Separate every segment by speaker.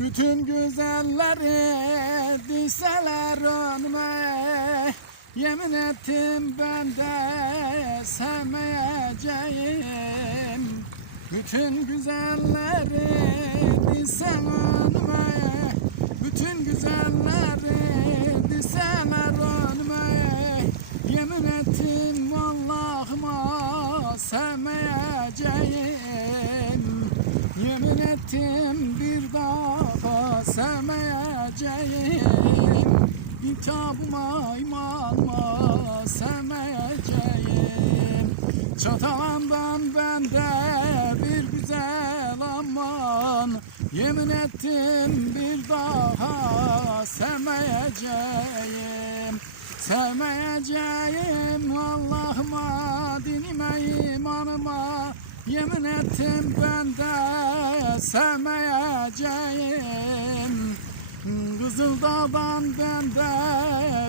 Speaker 1: Bütün güzelleri dişseler önüme. Yemin ettim ben de sevmeyeceğim. Bütün güzelleri dişseler önüme. Bütün güzelleri dişseler önüme. Yemin ettim Yemin ettim bir daha sevmeyeceğim. İntihabıma imanıma sevmeyeceğim? Çatalandan bende bir güzel aman. Yemin ettim bir daha sevmeyeceğim. Sevmeyeceğim Allah'ıma dinime imanıma Yemin ettim ben de sevmeyeceğim. Kızıldağ'dan ben de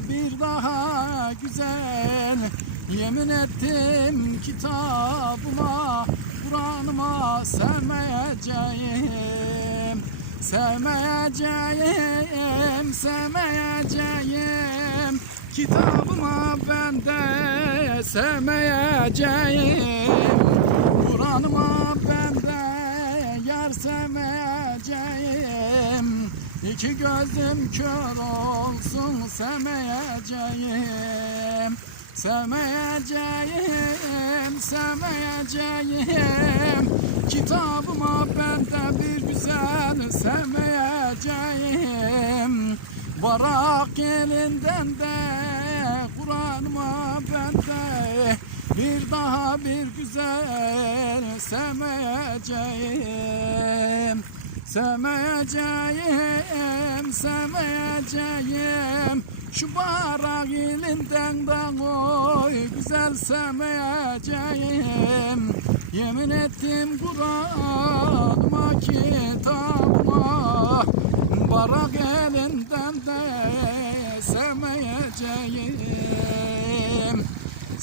Speaker 1: bir daha güzel. Yemin ettim kitabıma Kur'an'ıma sevmeyeceğim. Sevmeyeceğim, sevmeyeceğim. Kitabıma ben de sevmeyeceğim Kur'an'ıma ben de yar sevmeyeceğim. İki gözüm kör olsun sevmeyeceğim. Sevmeyeceğim, sevmeyeceğim. Kitabıma ben de bir güzel sevmeyeceğim. Varak elinden de Kur'an'ıma ben de bir daha bir güzel sevmeyeceğim. Sevmeyeceğim, sevmeyeceğim. Şu barak elinden de oy güzel sevmeyeceğim. Yemin ettim Kur'an'ıma kitabıma. Barak elinden de sevmeyeceğim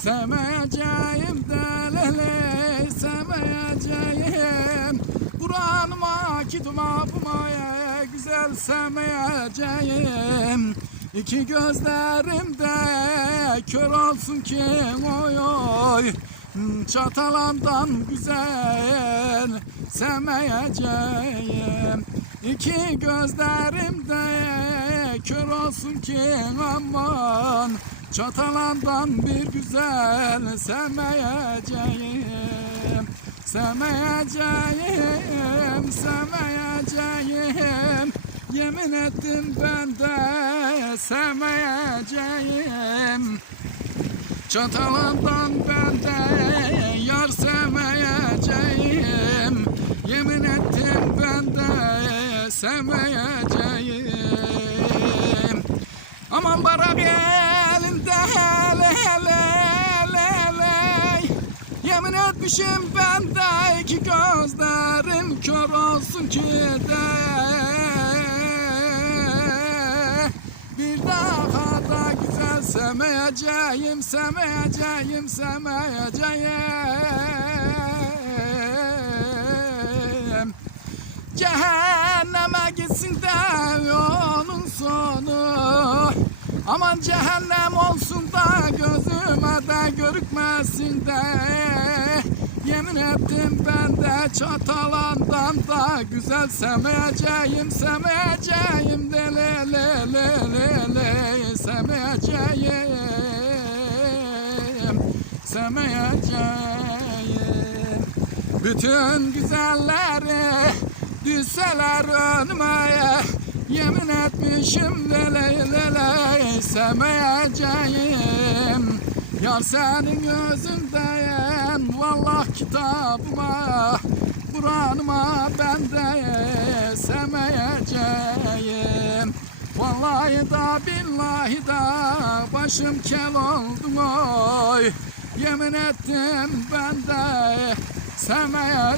Speaker 1: Sevmeyeceğim delele sevmeyeceğim Kur'an'ıma kitabıma güzel sevmeyeceğim. İki gözlerimde kör olsun ki oy oy Çatalandan güzel sevmeyeceğim. İki gözlerimde kör olsun ki aman. Çatalandan bir güzel sevmeyeceğim. Sevmeyeceğim, sevmeyeceğim. Yemin ettim ben de sevmeyeceğim Çatalandan ben de yar sevmeyeceğim. Yemin ettim ben de sevmeyeceğim. Aman barak elinde hele hele. Yemin etmişim ben de iki gözlerim kör olsun ki de. Bir daha sevmeyeceğim, sevmeyeceğim, sevmeyeceğim. Cehenneme gitsin de onun sonu. Aman cehennem olsun da gözüme de görükmesin de. Yemin ettim ben de çatalandan da güzel sevmeyeceğim sevmeyeceğim de sevmeyeceğim. Bütün güzelleri düşseler önüme Yemin etmişim lele lele sevmeyeceğim. Yar senin gözündeyim Vallah kitabıma Kur'an'ıma ben de sevmeyeceğim. Vallahi da billahi da başım kel oldum oy Yemin ettim ben de sevmeyeceğim